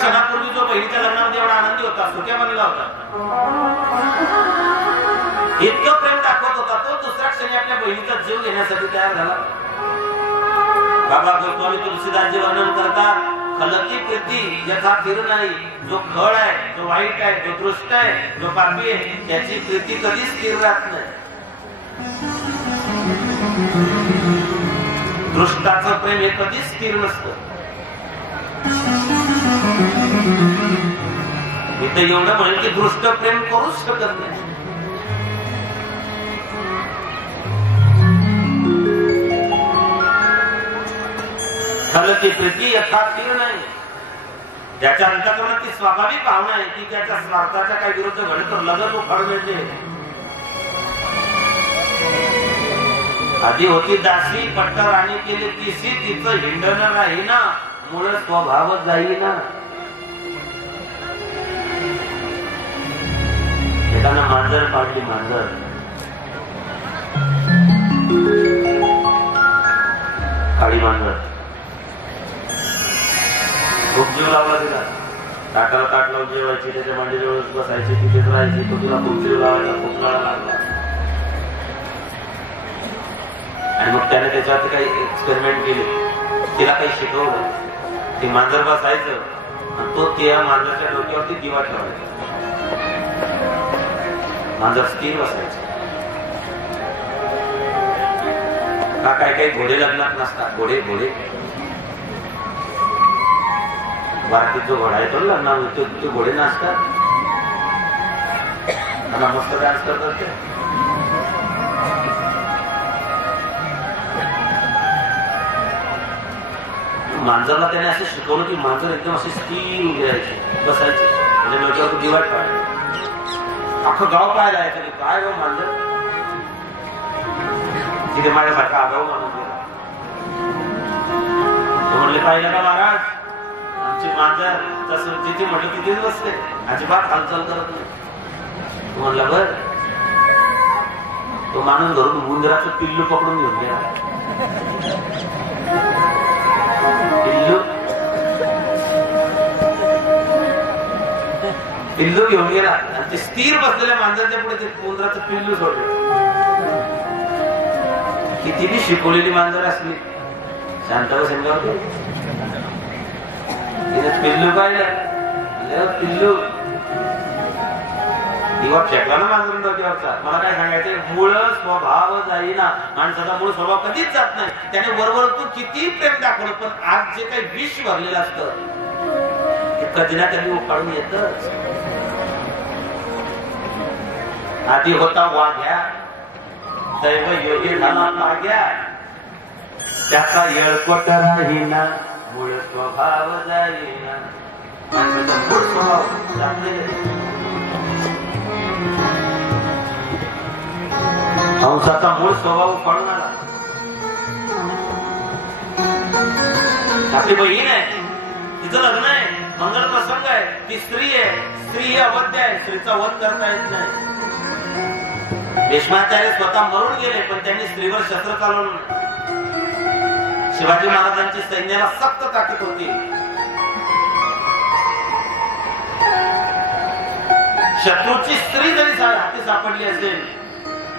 क्षणापूर्वी जो बहिणीच्या लग्नामध्ये एवढा आनंदी होता सुक्या बनला होता. इतकं प्रेम दाखवत होता तो दुसऱ्या क्षणी आपल्या बहिणीचा जीव घेण्यासाठी तयार झाला. बाबा गोस्वामी तुलसीदासजी वर्णन करतात खलती प्रीती यथा फिर नाही जो खळ आहे जो वाईट आहे जो दृष्ट आहे जो पापी आहे त्याची प्रीती कधीच स्थिर राहत नाही. दृष्टाचं प्रेम हे कधीच स्थिर नसतं. इथं एवढं म्हणेल की दृष्ट प्रेम करूच शकत नाही. खरं ती प्रीती यथास्थिर नाही. त्याच्या अंतकरणात ती स्वाभाविक भावना आहे की त्याच्या स्वार्थाच्या काही विरुद्ध घडत लगत उफाड मिळते आधी होती दासी पट्ट राणी केली तिसी तिचं हिंडणं राही ना मूळ स्वभाव जाईना. एकानं मांजर पाडली मांजर. काळी मांजर. खूप जीव लावला तिला. ताटाला ताट लावून जेवायची त्याच्या मांडीजवळ बसायची तिथेच राहायची. तो तिला खूप जीव लावायचा खूप लाडा लागला. आणि मग त्याने त्याच्यावरती काही एक्सपेरिमेंट केले. तिला काही शिकवलं. ते मांजर बसायचं. आणि तो त्या मांजरच्या डोक्यावरती दिवा ठेवायचा. मांजर स्थिर बसायचं. का काय काही घोडे लग्नात नसतात. घोडे घोडे. भारतीत जो घोडा आहे तो लग्नात तो ते घोडे नाचतात. आणि मस्त डान्स करतात ते. मांजरला त्याने असं शिकवलं की मांजर एकदम असे स्थिर उभी राहायची. बसायची. म्हणजे डोक्यावर दिवाट पाहायला अख्खं गाव पाहायला आहे तरी काय गो मानलं तिथे माझ्यासारखा आगाऊ माणूस गेला. म्हणले पाहिलं का महाराज? आमची मांजर तसं जिथे म्हटलं तिथेच बसते. अजिबात हालचाल करत नाही. म्हणला बर. तो माणूस धरून उंदराचं पिल्लू पकडून घेऊन गेला. पिल्लू पिल्लू घेऊन गेला. आणि ते स्थिर बसलेल्या माणसाच्या पुढे ते उंदराचं पिल्लू सोडलं. किती बी शिकवलेली मांजर असली शांत बसेल पिल्लू पाहिलं. पिल्लू किंवा फेकला ना डोक्यावरचा. मला काय सांगायचं मूळ स्वभाव जाईना. माणसाचा मूळ स्वभाव कधीच जात नाही. त्याने बरोबर तू किती प्रेम दाखवलं पण आज जे काही विष भरलेलं असतं ते कधी ना कधी उकाळून येत आधी होता वाघ्या दैव योगी झाला माग्या त्याचा येळकोट राहीना मूळ स्वभाव जाईना मूळ स्वभाव हंसाचा मूळ स्वभाव पडून आला आपली बहीण आहे तिचं लग्न आहे मंगल प्रसंग आहे ती स्त्री आहे स्त्री ही अवध्य आहे स्त्रीचा वध करता येत नाही भीष्माचार्य स्वतः मरून गेले पण त्यांनी स्त्रीवर शस्त्र चालवलं शिवाजी महाराजांची सैन्याला सक्त ताकद होती. शत्रूची स्त्री जरी हाती सापडली असेल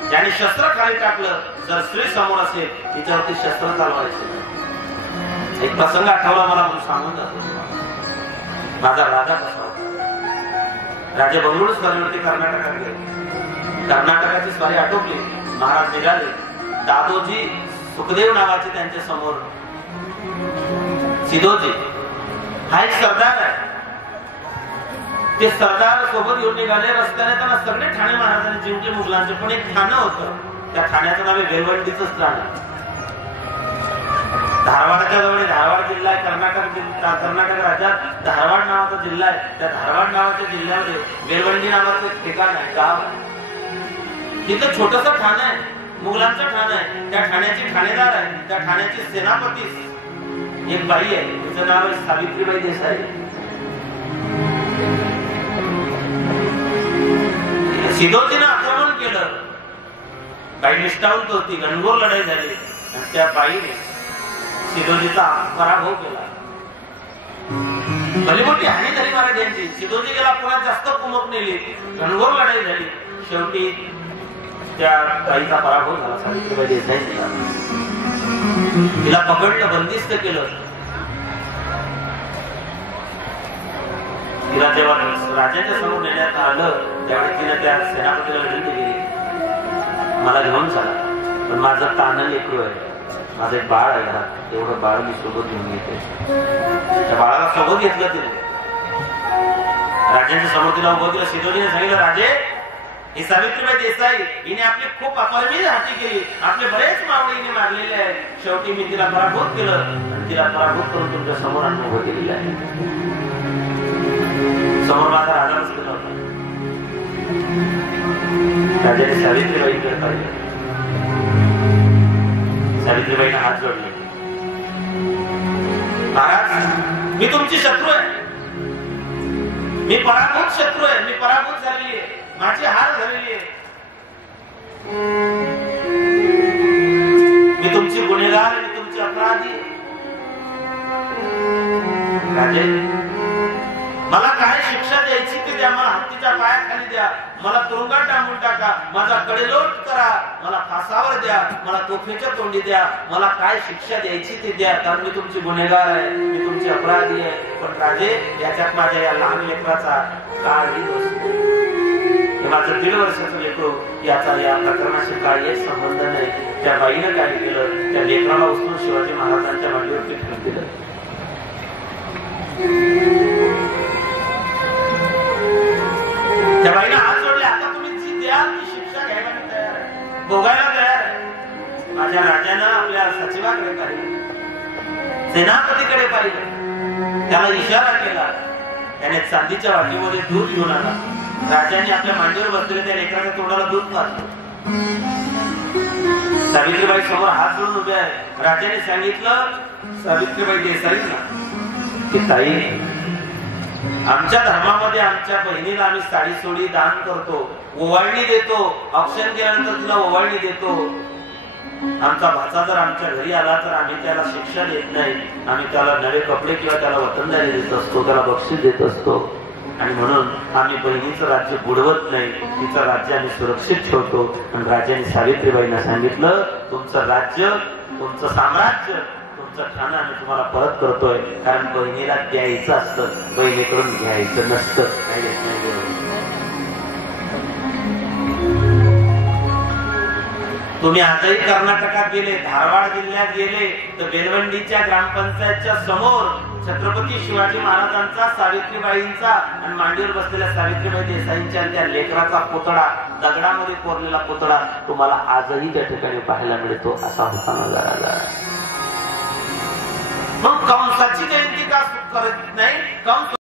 ज्याने शस्त्र खाली टाकलं जर स्त्री समोर असेल तिच्यावरती शस्त्र चालवायचे. एक प्रसंग आठवला मला म्हणून सांगून जातो. माझा राजा कसा होता. राजे बंगळूर स्वारीवरती कर्नाटकात गेला. कर्नाटकाची स्वारी आटोपली. महाराज निघाले. दादोजी सुखदेव नावाचे त्यांच्यासमोर. सिदोजी हा एक सरदार आहे. ते सरदार सोबत घेऊन निघाले. रस्त्याने त्यांना सगळे ठाणे महाराजांनी जिंकले मुघलांचे पण एक ठाणं होतं. त्या ठाण्याचं नाव आहे वेलवंडीच ठाणं धारवाडच्या जवळ धारवाड जिल्हा आहे. कर्नाटक जिल्हा कर्नाटक राज्यात धारवाड नावाचा जिल्हा आहे. त्या धारवाड नावाच्या जिल्ह्यामध्ये वेलवंडी नावाचं ठिकाण आहे. गाव आहे. तिथं छोटस ठाणं आहे. मुघलांचं ठाणं आहे. त्या ठाण्याची ठाणेदार आहे. त्या ठाण्याचे सेनापती. एक बाई आहे. तिचं नाव आहे सावित्रीबाई देसाई. सिदोतीनं आक्रमण केलं. काही निष्ठावंत होती. गणगोर लढाई झाली. त्या बाईने सिदोजीचा पराभव केला. भली मोठी हानी झाली महाराज यांची. सिदोजी गेला पुण्यात जास्त कुमक नेली. गणगोर लढाई झाली. शेवटी त्या ताईचा पराभव झाला. सावित्रीबाई देसाईंचा. तिला पकडलं बंदिस्त केलं. तिला जेव्हा राजाच्या समोर नेण्यात आलं त्यावेळी तिला त्या सेनापतीला विनंती केली मला घेऊन चला पण माझं तान लेकरू आहे. माझं एक बाळ आहे घरात. एवढं बाळ मी सोबत घेऊन घेते त्या बाळाला सोबत घेतलं तिने. राजाच्या समोर तिला उभं केलं. सिद्धोजीने सांगितलं राजे ही सावित्रीबाई देसाई हिने आपली खूप अकर्मी हाती केली. आपले बरेच मावळे हिने मारलेले आहेत. शेवटी मी तिला पराभूत केलं आणि तिला पराभूत करून तुमच्यासमोर आणून उभं केलेलं आहे. समोर माझा राजाच केला होता. राजाने सावित्रीबाईकडे पाहिलं. सावित्रीबाईने हात जोडले. महाराज मी तुमची शत्रू आहे. मी पराभूत शत्रू आहे. मी पराभूत झालेली आहे. माझी हार झालेली आहे. मी तुमची गुन्हेगार मी तुमची अपराधी राजे मला काय शिक्षा द्यायची ते द्या मला हत्तीच्या पायाखाली द्या. मला तुरुंगात डांबून टाका. माझा कडेलोट करा. मला फासावर द्या. मला तोफेच्या तोंडी द्या. मला काय शिक्षा द्यायची ते द्या. कारण मी तुमची गुन्हेगार आहे. मी तुमची अपराधी आहे. पण राजे याच्यात माझ्या या लहान लेकराचा काही दोष नाही. माझं दीड वर्षाचं लेकरू याचा या प्रकरणाशी काही संबंध नाही. त्या बाईनं काय केलं? त्या लेकराला उचलून शिवाजी महाराजांच्या मांडीवर फेकून दिलं. त्या बाईनं हात जोडले आता तुम्ही जी द्याल ती शिक्षा घ्यायला मी तयार आहे. भोगायला तयार आहे. माझ्या राजानं आपल्या सचिवाकडे पाहिलं. सेनापतीकडे पाहिलं. त्याला इशारा केला. त्याने चांदीच्या वाटीमध्ये दूध घेऊन आला. राजाने आपल्या मांडीवर बसलेल्या त्या लेकराच्या तोंडाला दूध मारलं. सावित्रीबाई समोर हात जोडून उभे आहे. राजाने सांगितलं सावित्रीबाई देसाईंना की ताई आमच्या धर्मामध्ये आमच्या बहिणीला आम्ही साडी सोडी दान करतो. ओवाळणी देतो. ऑप्शन केल्यानंतर तुला ओवाळणी देतो. आमचा भाचा जर आमच्या घरी आला तर आम्ही त्याला शिक्षा देत नाही. आम्ही त्याला नवे कपडे किंवा त्याला वतनदारी देत असतो त्याला बक्षीस देत असतो. आणि म्हणून आम्ही बहिणीचं राज्य बुडवत नाही तिचं राज्य आम्ही सुरक्षित ठेवतो. आणि राजाने सावित्रीबाईंना सांगितलं तुमचं राज्य तुमचं साम्राज्य तुमचं ठाणं आम्ही तुम्हाला परत करतोय. कारण बहिणीला द्यायचं असतं बहिणीकडून घ्यायचं नसतं. काय तुम्ही आजही कर्नाटकात गेले धारवाड जिल्ह्यात गेले तर बेलवंडीच्या ग्रामपंचायतच्या समोर छत्रपती शिवाजी महाराजांचा सावित्रीबाईंचा आणि मांडीवर बसलेल्या सावित्रीबाई देसाईंच्या त्या लेकराचा पुतळा दगडामध्ये कोरलेला पुतळा तुम्हाला आजही त्या ठिकाणी पाहायला मिळतो असा होता माझा मग कंसाची जयंती का करत नाही? कंस